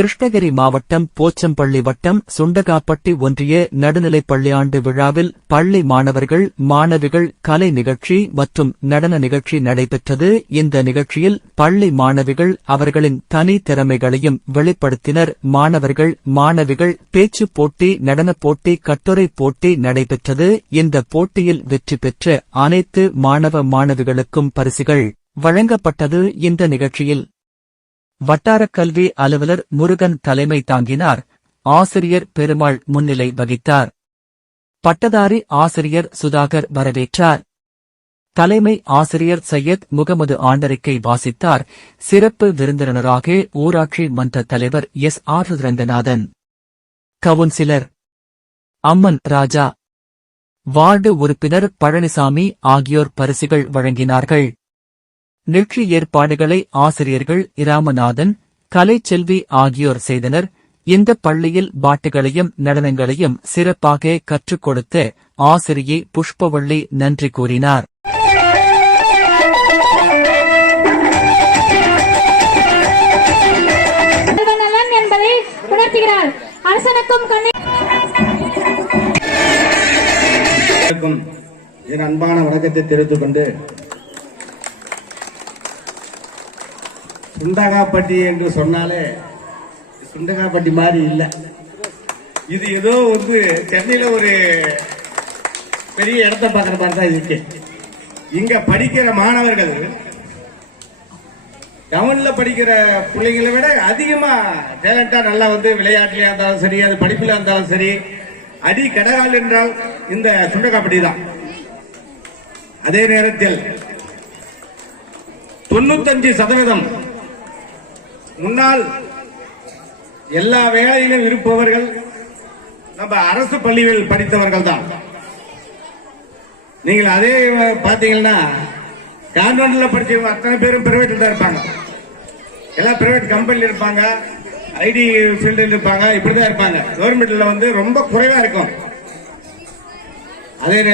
கிருஷ்ணகிரி மாவட்டம் போச்சம்பள்ளி வட்டம் சுண்டகாப்பட்டி ஒன்றிய நடுநிலைப்பள்ளி ஆண்டு விழாவில் பள்ளி மாணவர்கள் மாணவிகள் கலை நிகழ்ச்சி மற்றும் நடன நிகழ்ச்சி நடைபெற்றது. இந்த நிகழ்ச்சியில் பள்ளி மாணவிகள் அவர்களின் தனி திறமைகளையும் வெளிப்படுத்தினர். மாணவர்கள் மாணவிகள் பேச்சுப் போட்டி, நடனப் போட்டி, கட்டுரை போட்டி நடைபெற்றது. இந்த போட்டியில் வெற்றி பெற்ற அனைத்து மாணவ மாணவிகளுக்கும் பரிசுகள் வழங்கப்பட்டது. இந்த நிகழ்ச்சியில் வட்டாரக் கல்வி அலுவலர் முருகன் தலைமை தாங்கினார். ஆசிரியர் பெருமாள் முன்னிலை வகித்தார். பட்டதாரி ஆசிரியர் சுதாகர் வரவேற்றார். தலைமை ஆசிரியர் சையத் முகமது ஆண்டறிக்கை வாசித்தார். சிறப்பு விருந்தினராக ஊராட்சி மன்ற தலைவர் SR ரங்கநாதன், கவுன்சிலர் அம்மன் ராஜா, வார்டு உறுப்பினர் பழனிசாமி ஆகியோர் பரிசுகள் வழங்கினார்கள். நிகழ்ச்சி ஏற்பாடுகளை ஆசிரியர்கள் இராமநாதன், கலைச்செல்வி ஆகியோர் செய்தனர். இந்த பள்ளியில் பாட்டுகளையும் நடனங்களையும் சிறப்பாக கற்றுக் கொடுத்த ஆசிரியை புஷ்பவள்ளி நன்றி கூறினார். என் அன்பான வணக்கத்தை தெரிவித்துக் கொண்டு, சுண்டகாப்பட்டி என்று சொன்னாலே சுண்டகாப்பட்டி மாதிரி இல்லை. இது ஏதோ சென்னையில ஒரு பெரிய இடத்தை பார்க்கிற மாதிரி தான் இருக்கு. இங்க படிக்கிற மாணவர்கள் டவுன்ல படிக்கிற பிள்ளைங்களை விட அதிகமா டேலண்டா நல்லா விளையாட்டுலயா இருந்தாலும் சரி, அது படிப்புல இருந்தாலும் சரி, அடி கடகால் என்றால் இந்த சுண்டகாப்பட்டி தான். அதே நேரத்தில் 95% முன்னால் எல்லா வேலையிலும் இருப்பவர்கள் நம்ம அரசு பள்ளிகள் படித்தவர்கள் தான். நீங்கள் அதே பாத்தீங்கன்னா கான்வென்ட்ல படிச்சவங்க அத்தனை பேரும் பிரைவேட்ல தான் இருப்பாங்க. எல்லாம் பிரைவேட் கம்பெனில இருப்பாங்க, ஐடி ஃபீல்டில் இருப்பாங்க, இப்படிதான் இருப்பாங்க. கவர்மெண்ட்ல ரொம்ப குறைவா இருக்கும். அதே